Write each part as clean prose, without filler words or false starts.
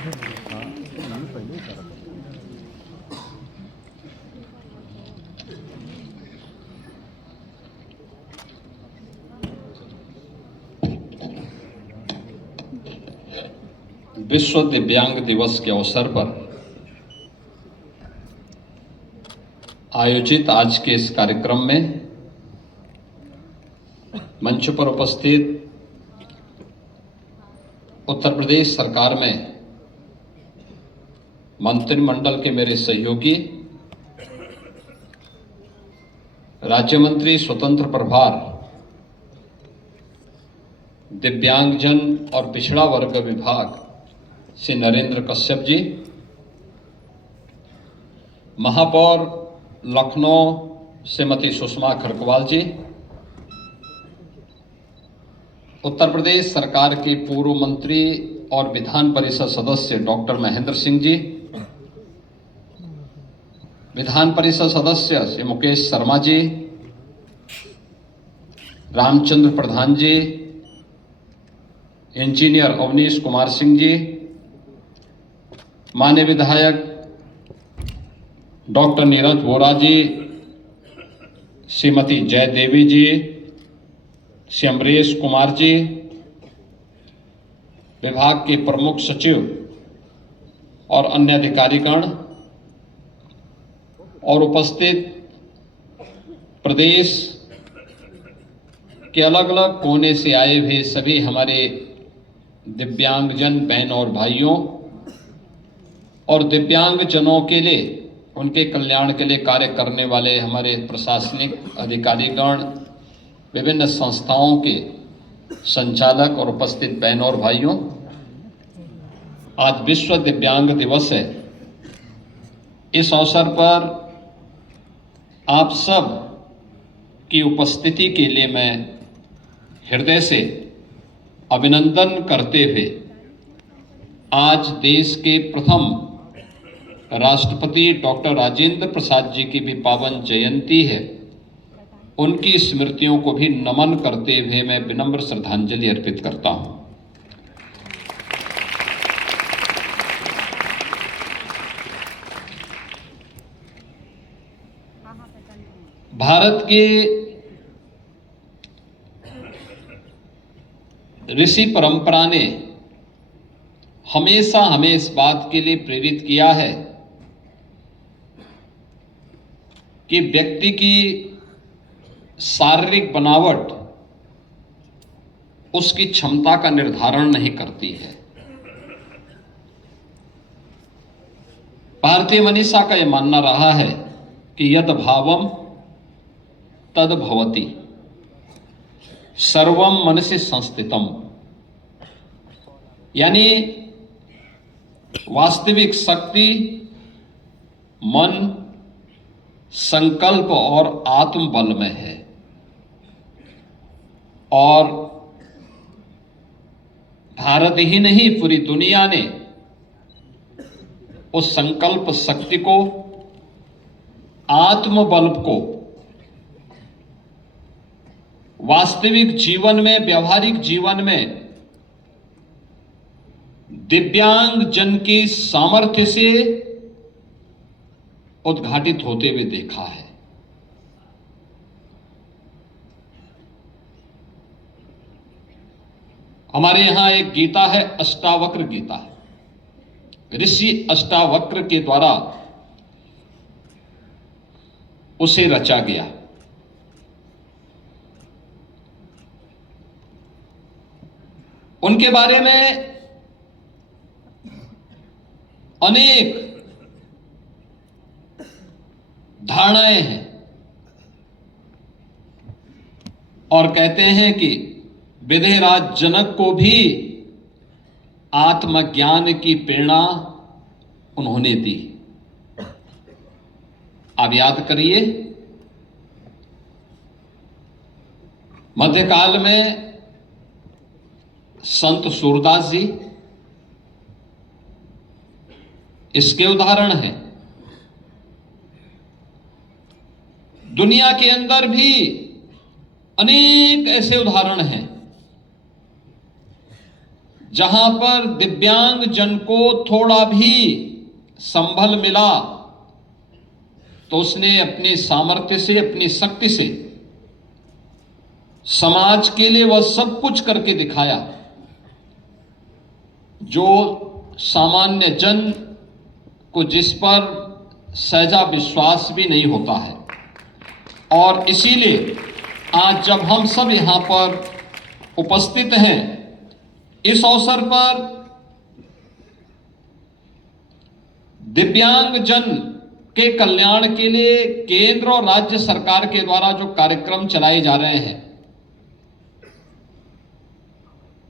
विश्व दिव्यांग दिवस के अवसर पर आयोजित आज के इस कार्यक्रम में मंच पर उपस्थित उत्तर प्रदेश सरकार में मंत्रिमंडल के मेरे सहयोगी, राज्य मंत्री स्वतंत्र प्रभार दिव्यांगजन और पिछड़ा वर्ग विभाग श्री नरेंद्र कश्यप जी, महापौर लखनऊ श्रीमती सुषमा खरकवाल जी, उत्तर प्रदेश सरकार के पूर्व मंत्री और विधान परिषद सदस्य डॉक्टर महेंद्र सिंह जी, विधान परिषद सदस्य श्री मुकेश शर्मा जी, रामचंद्र प्रधान जी, इंजीनियर अवनीश कुमार सिंह जी, माननीय विधायक डॉक्टर नीरज वोरा जी, श्रीमती जय देवी जी, श्री अमरीश कुमार जी, विभाग के प्रमुख सचिव और अन्य अधिकारीगण और उपस्थित प्रदेश के अलग अलग कोने से आए हुए सभी हमारे दिव्यांगजन बहन और भाइयों और दिव्यांगजनों के लिए, उनके कल्याण के लिए कार्य करने वाले हमारे प्रशासनिक अधिकारीगण, विभिन्न संस्थाओं के संचालक और उपस्थित बहनों और भाइयों, आज विश्व दिव्यांग दिवस है। इस अवसर पर आप सब की उपस्थिति के लिए मैं हृदय से अभिनंदन करते हुए आज देश के प्रथम राष्ट्रपति डॉक्टर राजेंद्र प्रसाद जी की भी पावन जयंती है, उनकी स्मृतियों को भी नमन करते हुए मैं विनम्र श्रद्धांजलि अर्पित करता हूं। भारत के ऋषि परंपरा ने हमेशा हमें इस बात के लिए प्रेरित किया है कि व्यक्ति की शारीरिक बनावट उसकी क्षमता का निर्धारण नहीं करती है। भारतीय मनीषा का यह मानना रहा है कि यद भावम तद भवति, सर्वम मनसि संस्थितम, यानी वास्तविक शक्ति मन, संकल्प और आत्मबल में है। और भारत ही नहीं, पूरी दुनिया ने उस संकल्प शक्ति को, आत्मबल को वास्तविक जीवन में, व्यवहारिक जीवन में दिव्यांग जन की सामर्थ्य से उद्घाटित होते हुए देखा है। हमारे यहां एक गीता है, अष्टावक्र गीता है। ऋषि अष्टावक्र के द्वारा उसे रचा गया। उनके बारे में अनेक धारणाएं हैं और कहते हैं कि विदेहराज जनक को भी आत्मज्ञान की प्रेरणा उन्होंने दी। आप याद करिए, मध्यकाल में संत सूरदास जी इसके उदाहरण हैं। दुनिया के अंदर भी अनेक ऐसे उदाहरण हैं जहां पर दिव्यांग जन को थोड़ा भी संबल मिला तो उसने अपने सामर्थ्य से, अपनी शक्ति से समाज के लिए वह सब कुछ करके दिखाया जो सामान्य जन को जिस पर सहजा विश्वास भी नहीं होता है। और इसीलिए आज जब हम सब यहां पर उपस्थित हैं, इस अवसर पर दिव्यांग जन के कल्याण के लिए केंद्र और राज्य सरकार के द्वारा जो कार्यक्रम चलाए जा रहे हैं,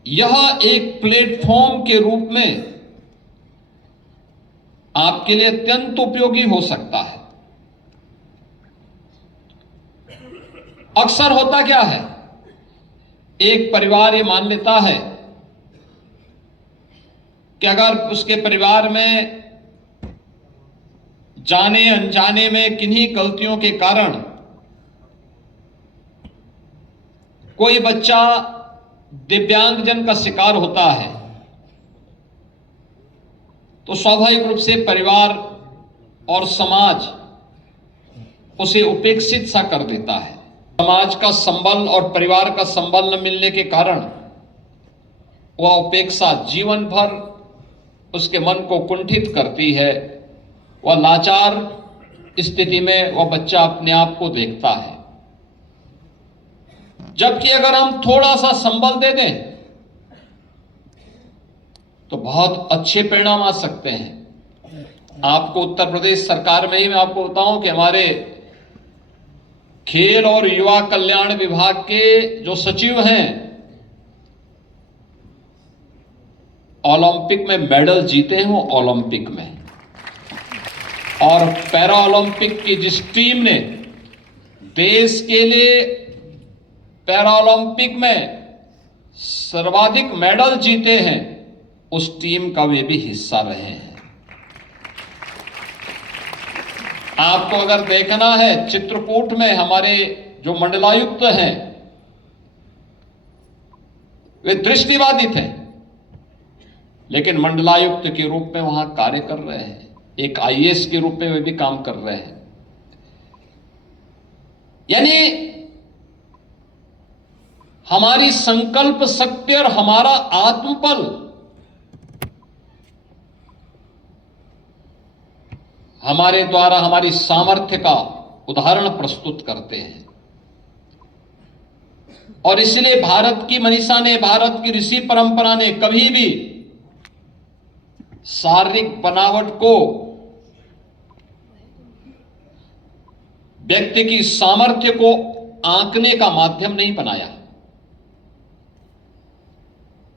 यह एक प्लेटफॉर्म के रूप में आपके लिए अत्यंत उपयोगी हो सकता है। अक्सर होता क्या है, एक परिवार ये मान लेता है कि अगर उसके परिवार में जाने अनजाने में किन्हीं गलतियों के कारण कोई बच्चा दिव्यांगजन का शिकार होता है तो स्वाभाविक रूप से परिवार और समाज उसे उपेक्षित सा कर देता है। समाज का संबल और परिवार का संबल न मिलने के कारण वह उपेक्षा जीवन भर उसके मन को कुंठित करती है। वह लाचार स्थिति में वह बच्चा अपने आप को देखता है। जबकि अगर हम थोड़ा सा संबल दे दें तो बहुत अच्छे परिणाम आ सकते हैं। आपको उत्तर प्रदेश सरकार में ही मैं आपको बताऊं कि हमारे खेल और युवा कल्याण विभाग के जो सचिव हैं, ओलंपिक में मेडल जीते हैं वो ओलंपिक में, और पैरा ओलंपिक की जिस टीम ने देश के लिए पैरा ओलंपिक में सर्वाधिक मेडल जीते हैं, उस टीम का वे भी हिस्सा रहे हैं। आपको अगर देखना है, चित्रकूट में हमारे जो मंडलायुक्त हैं वे दृष्टिबाधित हैं, लेकिन मंडलायुक्त के रूप में वहां कार्य कर रहे हैं। एक आईएएस के रूप में वे भी काम कर रहे हैं। यानी हमारी संकल्प शक्ति और हमारा आत्मबल हमारे द्वारा हमारी सामर्थ्य का उदाहरण प्रस्तुत करते हैं। और इसलिए भारत की मनीषा ने, भारत की ऋषि परंपरा ने कभी भी शारीरिक बनावट को व्यक्ति की सामर्थ्य को आंकने का माध्यम नहीं बनाया।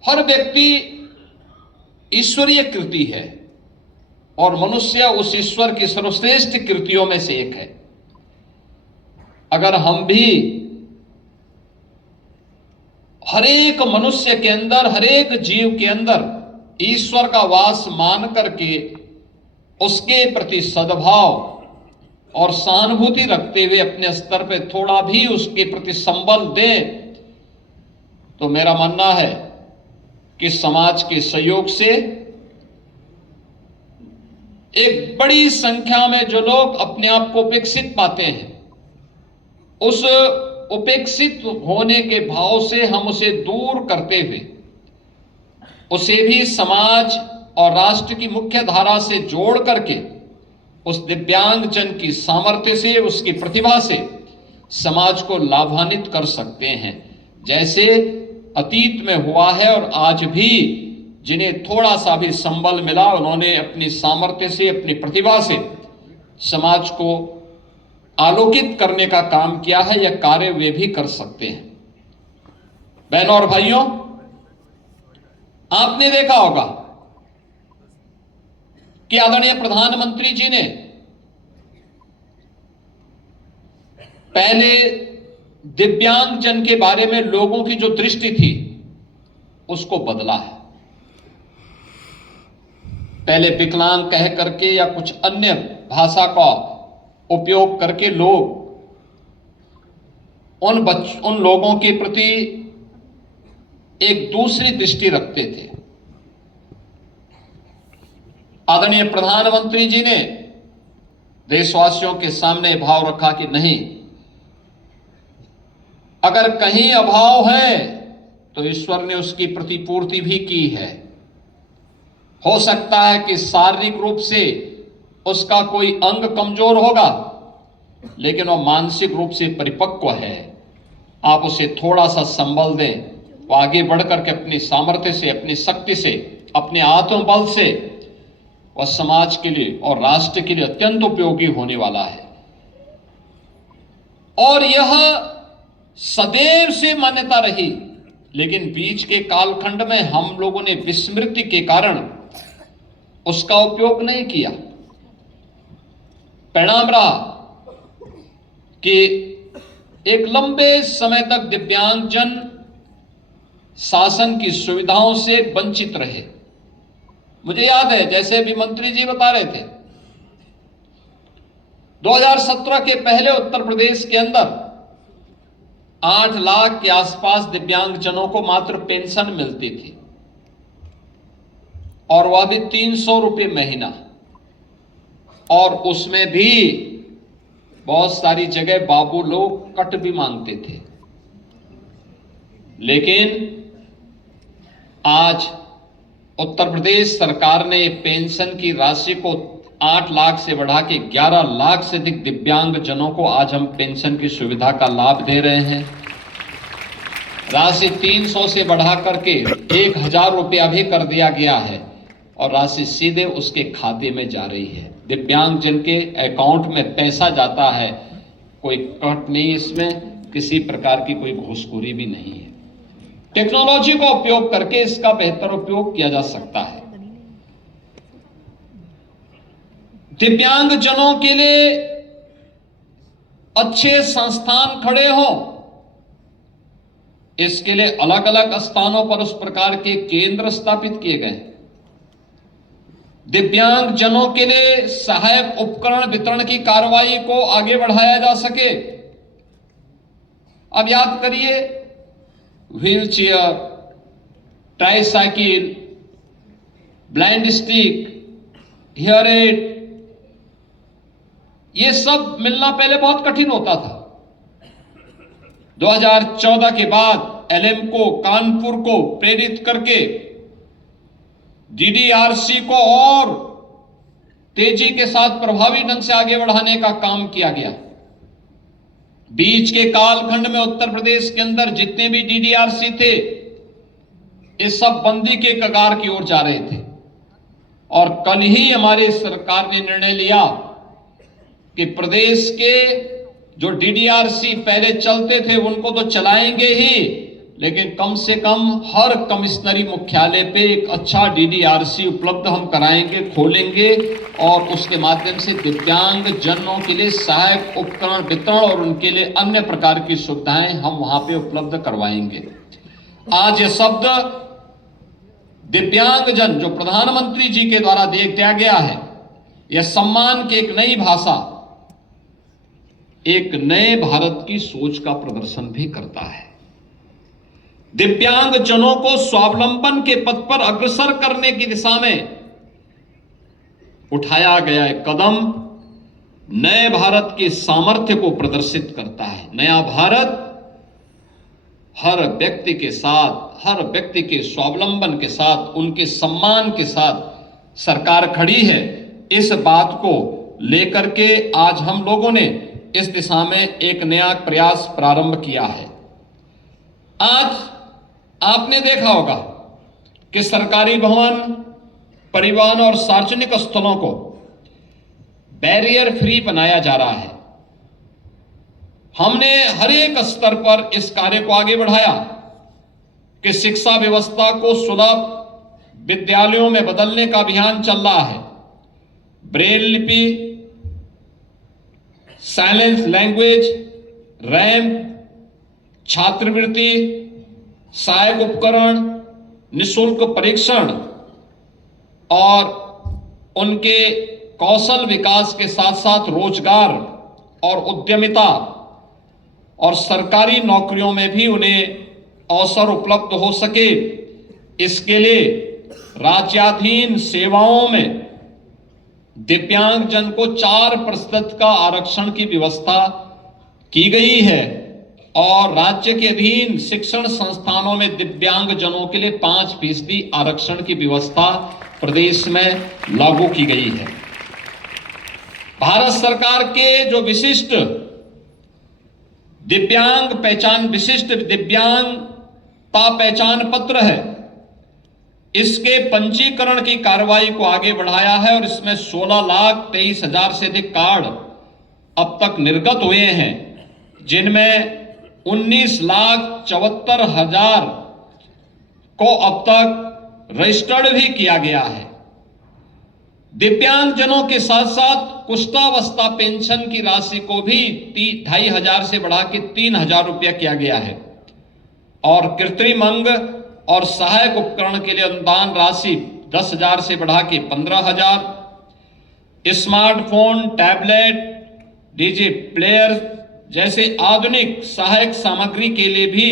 हर व्यक्ति ईश्वरीय कृति है और मनुष्य उस ईश्वर की सर्वश्रेष्ठ कृतियों में से एक है। अगर हम भी हरेक मनुष्य के अंदर, हरेक जीव के अंदर ईश्वर का वास मान करके उसके प्रति सद्भाव और सहानुभूति रखते हुए अपने स्तर पे थोड़ा भी उसके प्रति संबल दें, तो मेरा मानना है कि समाज के सहयोग से एक बड़ी संख्या में जो लोग अपने आप को उपेक्षित पाते हैं, उस उपेक्षित होने के भाव से हम उसे दूर करते हुए उसे भी समाज और राष्ट्र की मुख्य धारा से जोड़ करके उस दिव्यांग जन की सामर्थ्य से, उसकी प्रतिभा से समाज को लाभान्वित कर सकते हैं। जैसे अतीत में हुआ है और आज भी जिन्हें थोड़ा सा भी संबल मिला, उन्होंने अपनी सामर्थ्य से, अपनी प्रतिभा से समाज को आलोकित करने का काम किया है। यह कार्य वे भी कर सकते हैं। बहनों और भाइयों, आपने देखा होगा कि आदरणीय प्रधानमंत्री जी ने पहले दिव्यांग जन के बारे में लोगों की जो दृष्टि थी उसको बदला है। पहले विकलांग कह करके या कुछ अन्य भाषा का उपयोग करके लोग उन लोगों के प्रति एक दूसरी दृष्टि रखते थे। आदरणीय प्रधानमंत्री जी ने देशवासियों के सामने भाव रखा कि नहीं, अगर कहीं अभाव है तो ईश्वर ने उसकी प्रतिपूर्ति भी की है। हो सकता है कि शारीरिक रूप से उसका कोई अंग कमजोर होगा, लेकिन वह मानसिक रूप से परिपक्व है। आप उसे थोड़ा सा संबल दें, वो आगे बढ़कर के अपनी सामर्थ्य से, अपनी शक्ति से, अपने आत्मबल से वह समाज के लिए और राष्ट्र के लिए अत्यंत उपयोगी होने वाला है। और यह सदैव से मान्यता रही, लेकिन बीच के कालखंड में हम लोगों ने विस्मृति के कारण उसका उपयोग नहीं किया। परिणाम रहा कि एक लंबे समय तक दिव्यांगजन शासन की सुविधाओं से वंचित रहे। मुझे याद है, जैसे अभी मंत्री जी बता रहे थे, 2017 के पहले उत्तर प्रदेश के अंदर 8 लाख के आसपास दिव्यांगजनों को मात्र पेंशन मिलती थी, और वह भी 300 रुपये महीना, और उसमें भी बहुत सारी जगह बाबू लोग कट भी मांगते थे। लेकिन आज उत्तर प्रदेश सरकार ने पेंशन की राशि को 8 लाख से बढ़ा के 11 लाख से अधिक दिव्यांगजनों को आज हम पेंशन की सुविधा का लाभ दे रहे हैं। राशि 300 से बढ़ा करके 1000 रुपया भी कर दिया गया है, और राशि सीधे उसके खाते में जा रही है। दिव्यांगजन के अकाउंट में पैसा जाता है, कोई कट नहीं, इसमें किसी प्रकार की कोई घूसखोरी भी नहीं है। टेक्नोलॉजी का उपयोग करके इसका बेहतर उपयोग किया जा सकता है। दिव्यांगजनों के लिए अच्छे संस्थान खड़े हो, इसके लिए अलग अलग स्थानों पर उस प्रकार के केंद्र स्थापित किए गए। दिव्यांगजनों के लिए सहायक उपकरण वितरण की कार्रवाई को आगे बढ़ाया जा सके। अब याद करिए, wheelchair, tricycle, blind stick, hear aid, ये सब मिलना पहले बहुत कठिन होता था। 2014 के बाद एलएम को, कानपुर को प्रेरित करके डीडीआरसी को और तेजी के साथ प्रभावी ढंग से आगे बढ़ाने का काम किया गया। बीच के कालखंड में उत्तर प्रदेश के अंदर जितने भी डीडीआरसी थे, ये सब बंदी के कगार की ओर जा रहे थे। और कल ही हमारी सरकार ने निर्णय लिया कि प्रदेश के जो डीडीआरसी पहले चलते थे उनको तो चलाएंगे ही, लेकिन कम से कम हर कमिश्नरी मुख्यालय पे एक अच्छा डीडीआरसी उपलब्ध हम कराएंगे, खोलेंगे, और उसके माध्यम से दिव्यांग जनों के लिए सहायक उपकरण वितरण और उनके लिए अन्य प्रकार की सुविधाएं हम वहां पे उपलब्ध करवाएंगे। आज ये शब्द दिव्यांगजन जो प्रधानमंत्री जी के द्वारा दिया गया है, यह सम्मान की एक नई भाषा, एक नए भारत की सोच का प्रदर्शन भी करता है। दिव्यांगजनों को स्वावलंबन के पथ पर अग्रसर करने की दिशा में उठाया गया एक कदम नए भारत के सामर्थ्य को प्रदर्शित करता है। नया भारत हर व्यक्ति के साथ, हर व्यक्ति के स्वावलंबन के साथ, उनके सम्मान के साथ सरकार खड़ी है। इस बात को लेकर के आज हम लोगों ने इस दिशा में एक नया प्रयास प्रारंभ किया है। आज आपने देखा होगा कि सरकारी भवन, परिवहन और सार्वजनिक स्थलों को बैरियर फ्री बनाया जा रहा है। हमने हर एक स्तर पर इस कार्य को आगे बढ़ाया कि शिक्षा व्यवस्था को सुलभ विद्यालयों में बदलने का अभियान चल रहा है। ब्रेल लिपि, साइलेंस लैंग्वेज, रैंप, छात्रवृत्ति, सहायक उपकरण, निःशुल्क परीक्षण और उनके कौशल विकास के साथ साथ रोजगार और उद्यमिता और सरकारी नौकरियों में भी उन्हें अवसर उपलब्ध हो सके, इसके लिए राज्याधीन सेवाओं में दिव्यांगजन को 4% का आरक्षण की व्यवस्था की गई है और राज्य के अधीन शिक्षण संस्थानों में दिव्यांगजनों के लिए 5% आरक्षण की व्यवस्था प्रदेश में लागू की गई है। भारत सरकार के जो विशिष्ट दिव्यांगता पहचान पत्र है, इसके पंजीकरण की कार्रवाई को आगे बढ़ाया है और इसमें 16,23,000 से अधिक कार्ड अब तक निर्गत हुए हैं, जिनमें 19,74,000 को अब तक रजिस्टर्ड भी किया गया है। दिव्यांगजनों के साथ साथ कुष्ठावस्था पेंशन की राशि को भी 2,500 से बढ़ा के 3,000 रुपया किया गया है और कृत्रिम अंग और सहायक उपकरण के लिए अनुदान राशि 10,000 से बढ़ा के 15,000, स्मार्टफोन, टैबलेट, डीजे प्लेयर जैसे आधुनिक सहायक सामग्री के लिए भी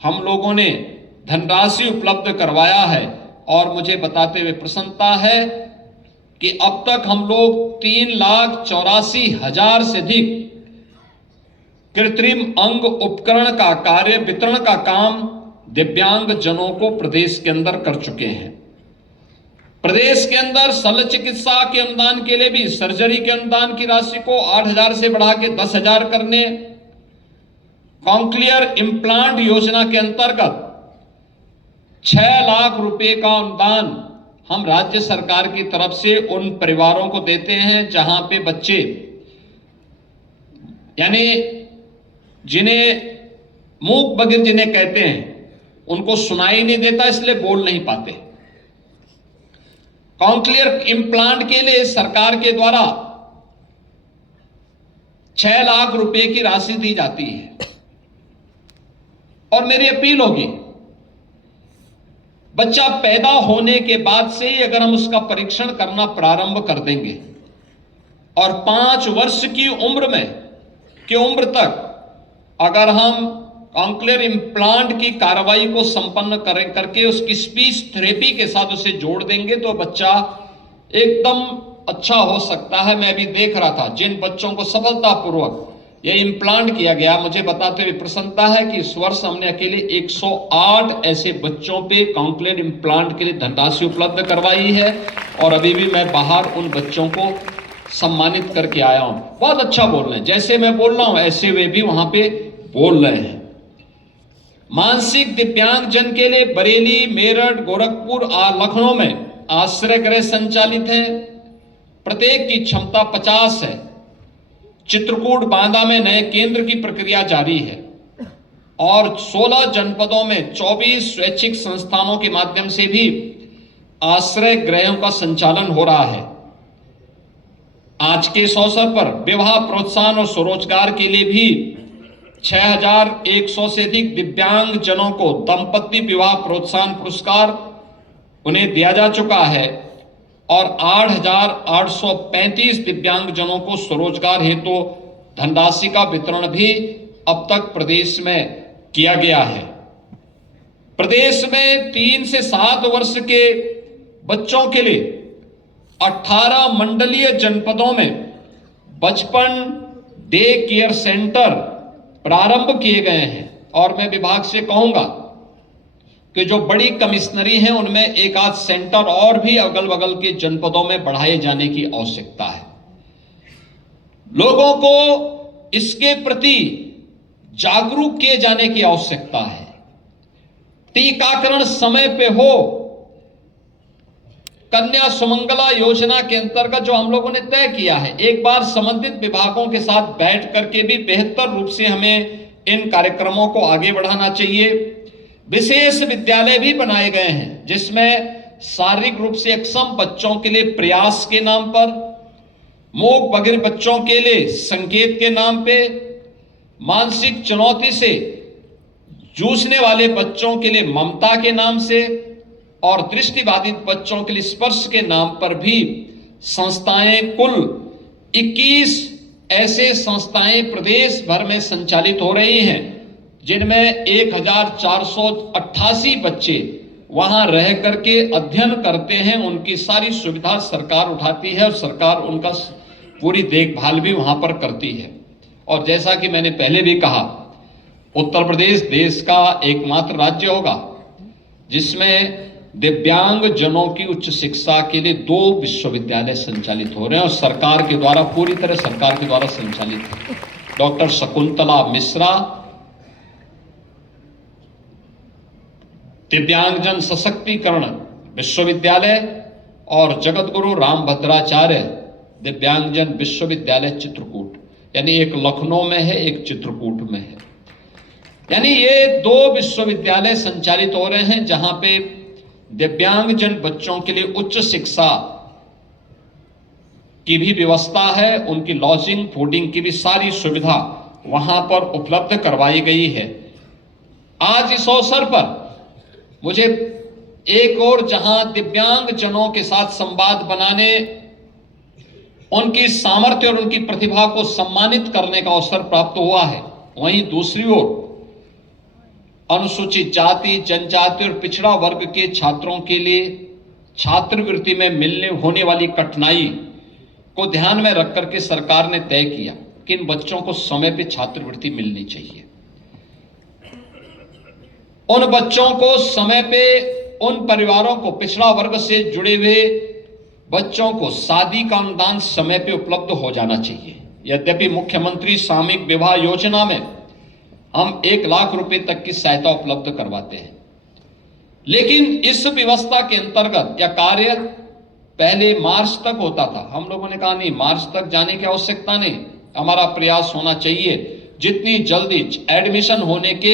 हम लोगों ने धनराशि उपलब्ध करवाया है। और मुझे बताते हुए प्रसन्नता है कि अब तक हम लोग 3,84,000 से अधिक कृत्रिम अंग उपकरण का कार्य वितरण का काम दिव्यांगजनों को प्रदेश के अंदर कर चुके हैं। प्रदेश के अंदर शल्य चिकित्सा के अनुदान के लिए भी सर्जरी के अनुदान की राशि को 8,000 से बढ़ा के 10,000 करने, कॉन्क्लियर इम्प्लांट योजना के अंतर्गत 6 लाख रुपए का अनुदान हम राज्य सरकार की तरफ से उन परिवारों को देते हैं जहां पे बच्चे यानी जिन्हें मूक बधिर जिन्हें कहते हैं, उनको सुनाई नहीं देता इसलिए बोल नहीं पाते। कॉन्क्लियर इम्प्लांट के लिए सरकार के द्वारा 6 लाख रुपए की राशि दी जाती है। और मेरी अपील होगी, बच्चा पैदा होने के बाद से ही अगर हम उसका परीक्षण करना प्रारंभ कर देंगे और 5 वर्ष की उम्र तक अगर हम कॉन्क्लियर इम्प्लांट की कार्रवाई को संपन्न करके उसकी स्पीच थेरेपी के साथ उसे जोड़ देंगे तो बच्चा एकदम अच्छा हो सकता है। मैं भी देख रहा था जिन बच्चों को सफलतापूर्वक ये इम्प्लांट किया गया, मुझे बताते हुए प्रसन्नता है कि इस वर्ष हमने अकेले 108 ऐसे बच्चों पे कॉन्क्लियर इम्प्लांट के लिए धनराशि उपलब्ध करवाई है और अभी भी मैं बाहर उन बच्चों को सम्मानित करके आया हूं। बहुत अच्छा बोल रहे हैं, जैसे मैं बोल रहा हूं ऐसे वे भी वहां पे बोल रहे हैं। मानसिक दिव्यांगजन के लिए बरेली, मेरठ, गोरखपुर और लखनऊ में आश्रय गृह संचालित है। प्रत्येक की क्षमता 50 है। चित्रकूट, बांदा में नए केंद्र की प्रक्रिया जारी है और 16 जनपदों में 24 स्वैच्छिक संस्थानों के माध्यम से भी आश्रय गृहों का संचालन हो रहा है। आज के इस अवसर पर विवाह प्रोत्साहन और स्वरोजगार के लिए भी 6,100 से अधिक दिव्यांग जनों को दंपति विवाह प्रोत्साहन पुरस्कार उन्हें दिया जा चुका है और 8,835 दिव्यांग जनों को स्वरोजगार हेतु धनराशि का वितरण भी अब तक प्रदेश में किया गया है। प्रदेश में 3 से 7 वर्ष के बच्चों के लिए 18 मंडलीय जनपदों में बचपन डे केयर सेंटर प्रारंभ किए गए हैं और मैं विभाग से कहूंगा कि जो बड़ी कमिश्नरी हैं उनमें एक आध सेंटर और भी अगल बगल के जनपदों में बढ़ाए जाने की आवश्यकता है। लोगों को इसके प्रति जागरूक किए जाने की आवश्यकता है। टीकाकरण समय पे हो। कन्या सुमंगला योजना के अंतर्गत जो हम लोगों ने तय किया है, एक बार संबंधित विभागों के साथ बैठ करके भी बेहतर रूप से हमें इन कार्यक्रमों को आगे बढ़ाना चाहिए। विशेष विद्यालय भी बनाए गए हैं जिसमें शारीरिक रूप से अक्षम बच्चों के लिए प्रयास के नाम पर, मूक बधिर बच्चों के लिए संकेत के नाम पे, मानसिक चुनौती से जूझने वाले बच्चों के लिए ममता के नाम से और दृष्टिबाधित बच्चों के लिए स्पर्श के नाम पर भी संस्थाएं, कुल 21 ऐसे संस्थाएं प्रदेश भर में संचालित हो रही हैं जिनमें 1,488 बच्चे वहां रह करके अध्ययन करते हैं, उनकी सारी सुविधा सरकार उठाती है और सरकार उनका पूरी देखभाल भी वहां पर करती है। और जैसा कि मैंने पहले भी कहा, उत्तर प्रदेश देश का एकमात्र राज्य होगा जिसमें दिव्यांग जनों की उच्च शिक्षा के लिए 2 विश्वविद्यालय संचालित हो रहे हैं और सरकार के द्वारा, पूरी तरह सरकार के द्वारा संचालित है। डॉक्टर शकुंतला मिश्रा दिव्यांगजन सशक्तिकरण विश्वविद्यालय और जगत गुरु रामभद्राचार्य दिव्यांगजन विश्वविद्यालय चित्रकूट, यानी एक लखनऊ में है, एक चित्रकूट में है। यानी ये 2 विश्वविद्यालय संचालित हो रहे हैं जहां पे दिव्यांगजन बच्चों के लिए उच्च शिक्षा की भी व्यवस्था है, उनकी लॉजिंग फूडिंग की भी सारी सुविधा वहां पर उपलब्ध करवाई गई है। आज इस अवसर पर मुझे एक और जहां दिव्यांग जनों के साथ संवाद बनाने, उनकी सामर्थ्य और उनकी प्रतिभा को सम्मानित करने का अवसर प्राप्त हुआ है, वहीं दूसरी ओर अनुसूचित जाति, जनजाति और पिछड़ा वर्ग के छात्रों के लिए छात्रवृत्ति में मिलने होने वाली कठिनाई को ध्यान में रख करके सरकार ने तय किया कि इन बच्चों को समय पे छात्रवृत्ति मिलनी चाहिए। उन बच्चों को समय पे, उन परिवारों को, पिछड़ा वर्ग से जुड़े हुए बच्चों को शादी का अनुदान समय पे उपलब्ध हो जाना चाहिए। यद्यपि मुख्यमंत्री सामूहिक विवाह योजना में हम 1 लाख रुपए तक की सहायता उपलब्ध करवाते हैं, लेकिन इस व्यवस्था के अंतर्गत यह कार्य पहले मार्च तक होता था। हम लोगों ने कहा नहीं, मार्च तक जाने की आवश्यकता नहीं, हमारा प्रयास होना चाहिए जितनी जल्दी एडमिशन होने के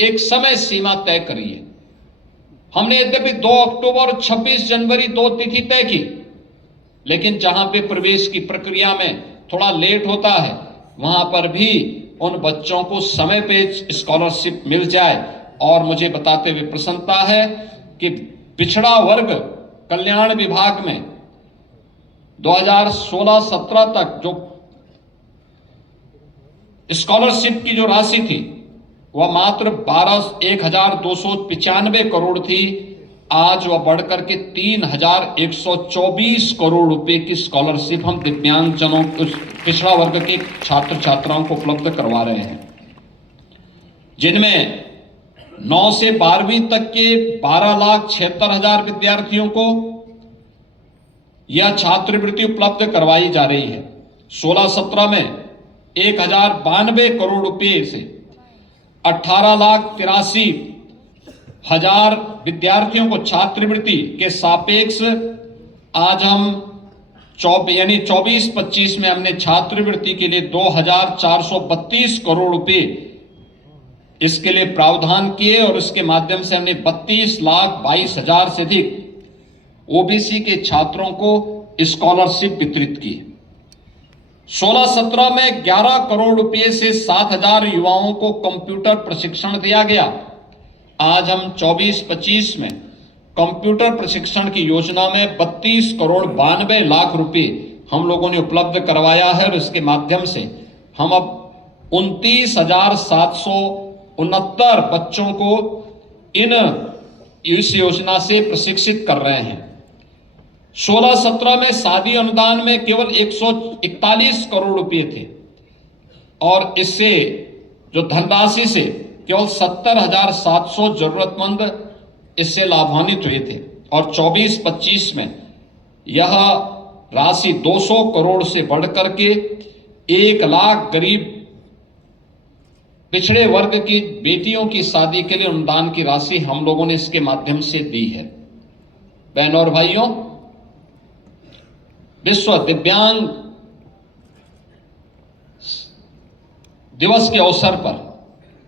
एक समय सीमा तय करिए। हमने यद्यपि 2 अक्टूबर और 26 जनवरी 2 तिथि तय की, लेकिन जहां पे प्रवेश की प्रक्रिया में थोड़ा लेट होता है, वहां पर भी उन बच्चों को समय पे स्कॉलरशिप मिल जाए। और मुझे बताते हुए प्रसन्नता है कि पिछड़ा वर्ग कल्याण विभाग में 2016-17 तक जो स्कॉलरशिप की जो राशि थी वह मात्र 1,295 करोड़ थी। आज वह बढ़कर के 3,124 करोड़ रुपए की स्कॉलरशिप हम दिव्यांगजनों, पिछड़ा वर्ग के छात्र छात्राओं को उपलब्ध करवा रहे हैं, जिनमें 9 से 12वीं तक के 12,76,000 विद्यार्थियों को यह छात्रवृत्ति उपलब्ध करवाई जा रही है। 16-17 में 1,092 करोड़ रुपए से 18,83,000 विद्यार्थियों को छात्रवृत्ति के सापेक्ष आज हम 24-25 में हमने छात्रवृत्ति के लिए 2,432 करोड़ रुपए इसके लिए प्रावधान किए और इसके माध्यम से हमने 32,22,000 से अधिक ओबीसी के छात्रों को स्कॉलरशिप वितरित की। 16-17 में 11 करोड़ रुपए से 7,000 युवाओं को कंप्यूटर प्रशिक्षण दिया गया। आज हम 24-25 में कंप्यूटर प्रशिक्षण की योजना में 32 करोड़ 92 लाख रुपए हम लोगों ने उपलब्ध करवाया है और इसके माध्यम से हम अब 29,769 बच्चों को इस योजना से प्रशिक्षित कर रहे हैं। 16-17 में शादी अनुदान में केवल 141 करोड़ रुपए थे और इससे जो धनराशि से केवल 70,700 जरूरतमंद इससे लाभान्वित हुए थे और 24-25 में यह राशि 200 करोड़ से बढ़कर के 1 लाख गरीब पिछड़े वर्ग की बेटियों की शादी के लिए अनुदान की राशि हम लोगों ने इसके माध्यम से दी है। बहनों और भाइयों, विश्व दिव्यांग दिवस के अवसर पर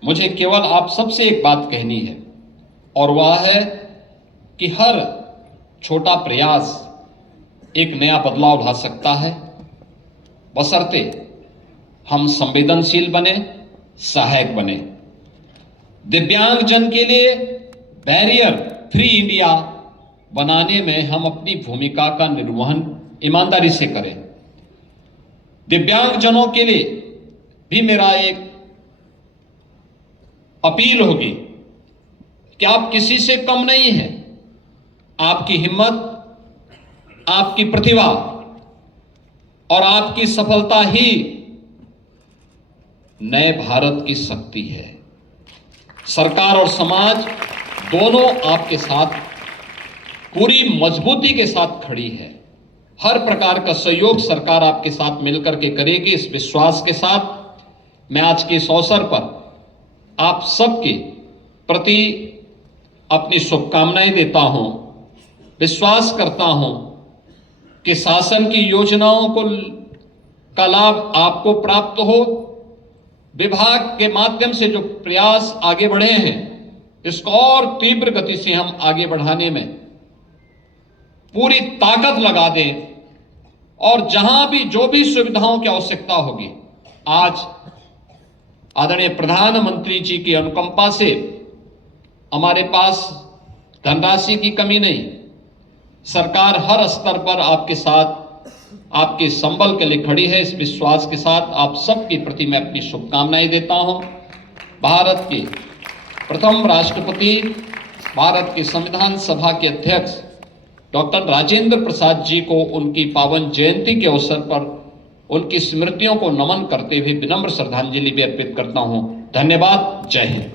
मुझे केवल आप सबसे एक बात कहनी है और वह है कि हर छोटा प्रयास एक नया बदलाव ला सकता है, बशर्ते हम संवेदनशील बने, सहायक बने। दिव्यांगजन के लिए बैरियर फ्री इंडिया बनाने में हम अपनी भूमिका का निर्वहन ईमानदारी से करें। दिव्यांगजनों के लिए भी मेरा एक अपील होगी कि आप किसी से कम नहीं हैं। आपकी हिम्मत, आपकी प्रतिभा और आपकी सफलता ही नए भारत की शक्ति है। सरकार और समाज दोनों आपके साथ पूरी मजबूती के साथ खड़ी है। हर प्रकार का सहयोग सरकार आपके साथ मिलकर के करेगी। इस विश्वास के साथ मैं आज के इस अवसर पर आप सबके प्रति अपनी शुभकामनाएं देता हूं। विश्वास करता हूं कि शासन की योजनाओं का लाभ आपको प्राप्त हो। विभाग के माध्यम से जो प्रयास आगे बढ़े हैं, इसको और तीव्र गति से हम आगे बढ़ाने में पूरी ताकत लगा दें और जहां भी जो भी सुविधाओं की आवश्यकता होगी, आज आदरणीय प्रधानमंत्री जी की अनुकंपा से हमारे पास धनराशि की कमी नहीं। सरकार हर स्तर पर आपके साथ, आपके संबल के लिए खड़ी है। इस विश्वास के साथ आप सबके प्रति मैं अपनी शुभकामनाएं देता हूं। भारत के प्रथम राष्ट्रपति, भारत के संविधान सभा के अध्यक्ष डॉक्टर राजेंद्र प्रसाद जी को उनकी पावन जयंती के अवसर पर उनकी स्मृतियों को नमन करते हुए विनम्र श्रद्धांजलि भी अर्पित करता हूं। धन्यवाद। जय हिंद।